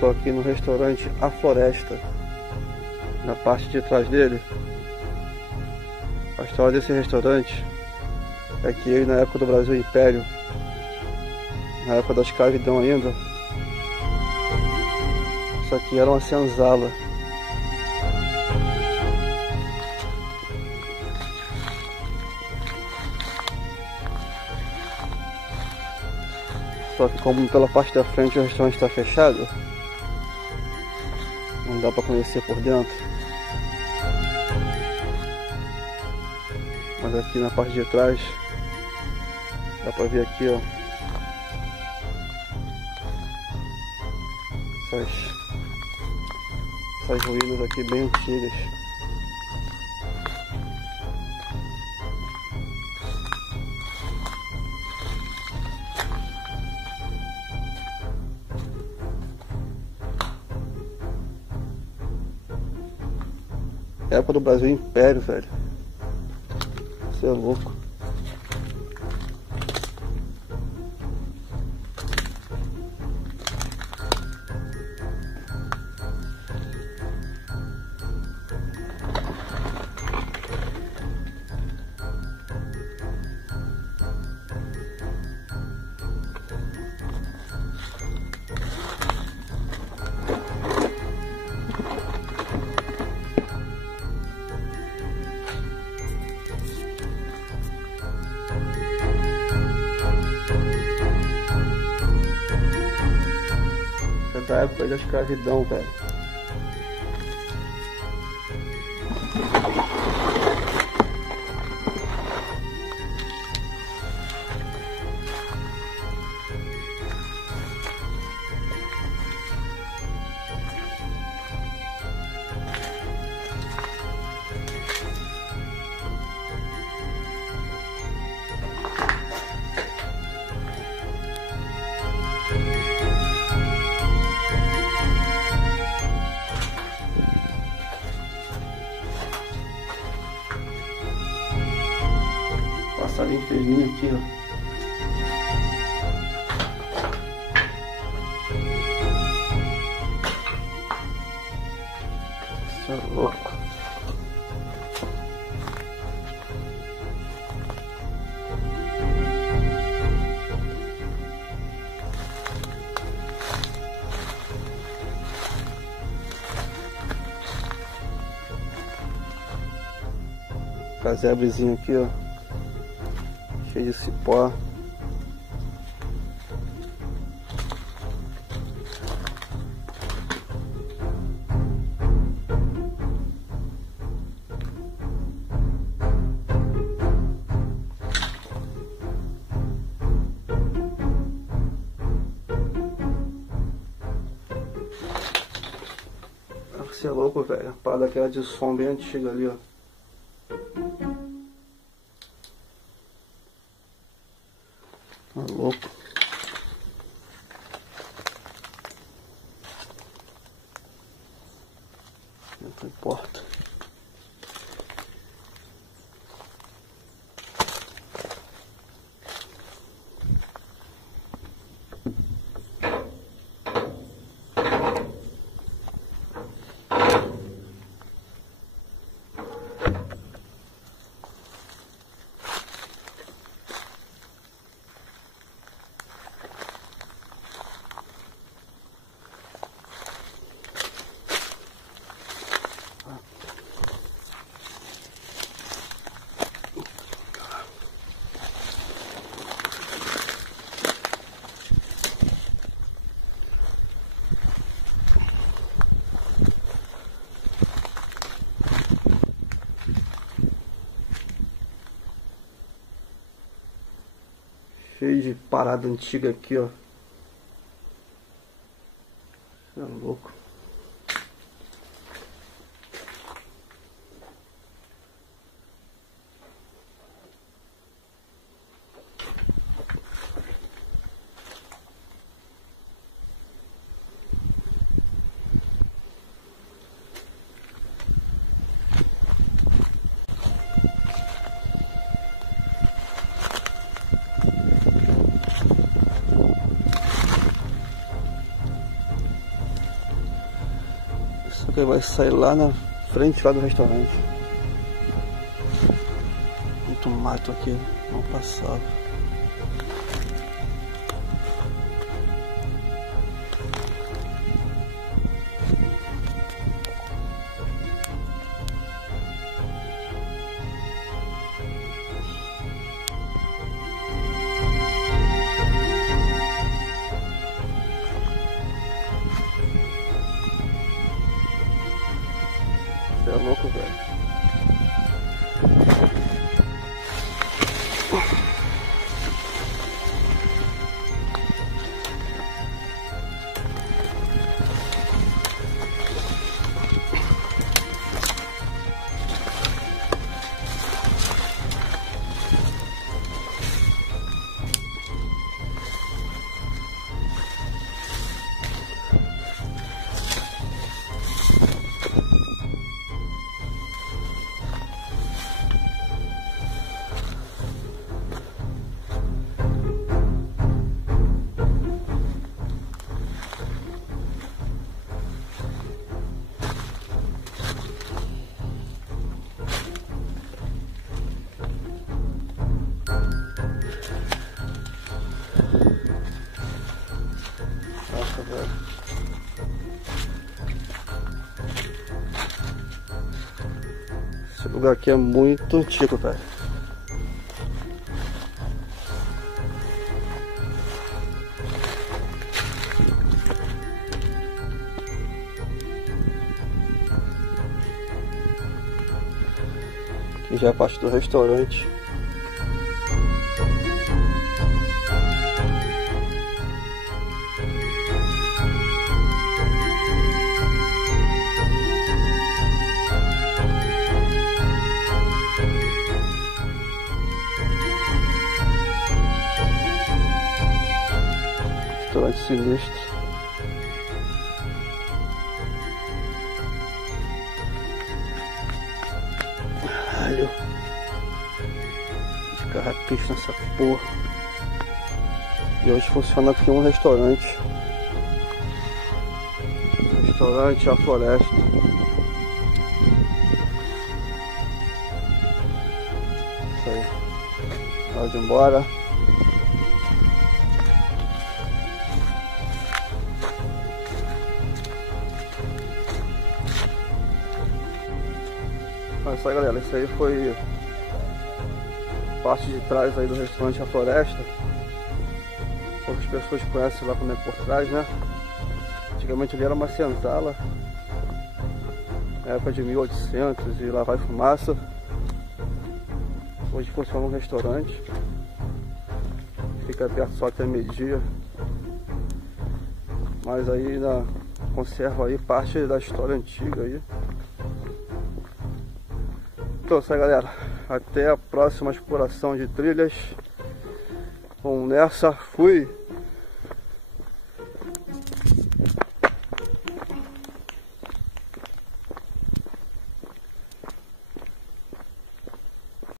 Estou aqui no restaurante A Floresta. Na parte de trás dele, a história desse restaurante é que ele, na época do Brasil Império, na época da escravidão ainda, isso aqui era uma senzala. Só que como pela parte da frente o restaurante está fechado, não dá para conhecer por dentro. Mas aqui na parte de trás dá para ver aqui, ó, essas ruínas aqui bem antigas. Época do Brasil Império, velho. Você é louco. Da época da escravidão, velho. Passarinho felizinho aqui, ó. Isso é louco. Casebrezinho aqui, ó. Cheio de cipó. Você é louco, velho. A parada aquela de som bem antiga ali, ó. Tá louco. Não importa. Cheio de parada antiga aqui, ó. Você é louco. que vai sair lá na frente lá do restaurante. Muito mato aqui, não passava. Você é louco, velho. Nossa, velho. Esse lugar aqui é muito antigo, velho. Aqui já é parte do restaurante. Restaurante sinistro. Caralho. De carrapicho nessa porra. E hoje funciona aqui um restaurante. Restaurante A Floresta. Isso aí. Hora de ir embora. Olha só, galera, isso aí foi parte de trás aí do restaurante A Floresta. Poucas pessoas conhecem lá como é por trás, né? Antigamente ali era uma senzala, na época de 1800, e lá vai fumaça. Hoje funciona um restaurante, fica aberto só até meio-dia. Mas aí conserva aí parte da história antiga aí. Então é isso aí, galera, até a próxima exploração de trilhas. Vamos nessa, fui!